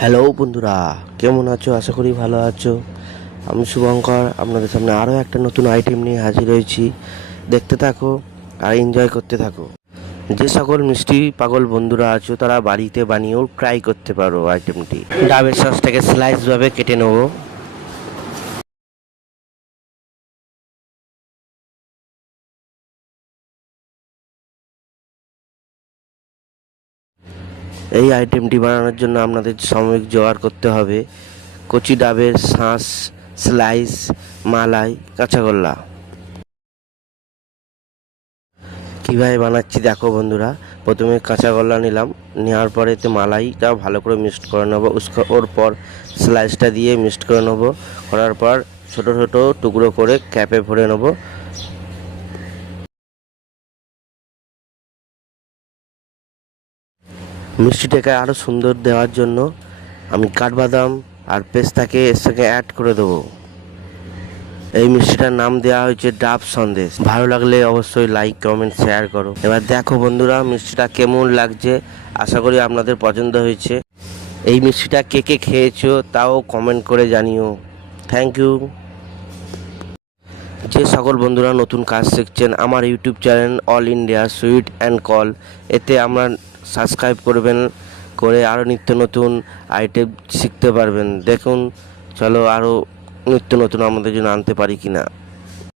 Hello বন্ধুরা, কেমন আছো? আশা করি ভালো আছো। আমি শুভঙ্কর, আপনাদের সামনে আরও একটা নতুন আইটেম নিয়ে হাজির হয়েছি। দেখতে থাকো আর এনজয় করতে থাকো। যে সকল মিষ্টি পাগল বন্ধুরা আছো, তারা বাড়িতে বানিয়েও ট্রাই করতে পারো আইটেমটি ডাবের সসটাকে স্লাইসভাবে কেটে নেব। এই আইটেমটি বানানোর জন্য আপনাদের সাময়িক জোগাড় করতে হবে। কচি ডাবের শাঁস স্লাইস মালাই, কাঁচাগোল্লা। কীভাবে বানাচ্ছি দেখো বন্ধুরা, প্রথমে কাঁচাগোল্লা নিলাম। নেওয়ার পরে তো মালাইটা ভালো করে মিক্সড করে নেব। ওর পর স্লাইসটা দিয়ে মিক্সড করে নেব। করার পর ছোটো ছোটো টুকরো করে ক্যাপে ভরে নেব। মিষ্টিটাকে আরও সুন্দর দেওয়ার জন্য আমি কাঠবাদাম আর পেস্তাকে এর সঙ্গে অ্যাড করে দেবো। এই মিষ্টিটার নাম দেওয়া হয়েছে ডাব সন্দেশ। ভালো লাগলে অবশ্যই লাইক কমেন্ট শেয়ার করো। এবার দেখো বন্ধুরা মিষ্টিটা কেমন লাগছে। আশা করি আপনাদের পছন্দ হয়েছে। এই মিষ্টিটা কে কে খেয়েছো তাও কমেন্ট করে জানিও। থ্যাংক ইউ যে সকল বন্ধুরা নতুন কাজ শিখছেন, আমার YouTube channel all India sweet and call এতে আমরা সাবস্ক্রাইব করবেন, করে আরও নিত্য নতুন আইটেম শিখতে পারবেন। দেখুন, চলো আরও নিত্য নতুন আমাদের জন্য আনতে পারি কি না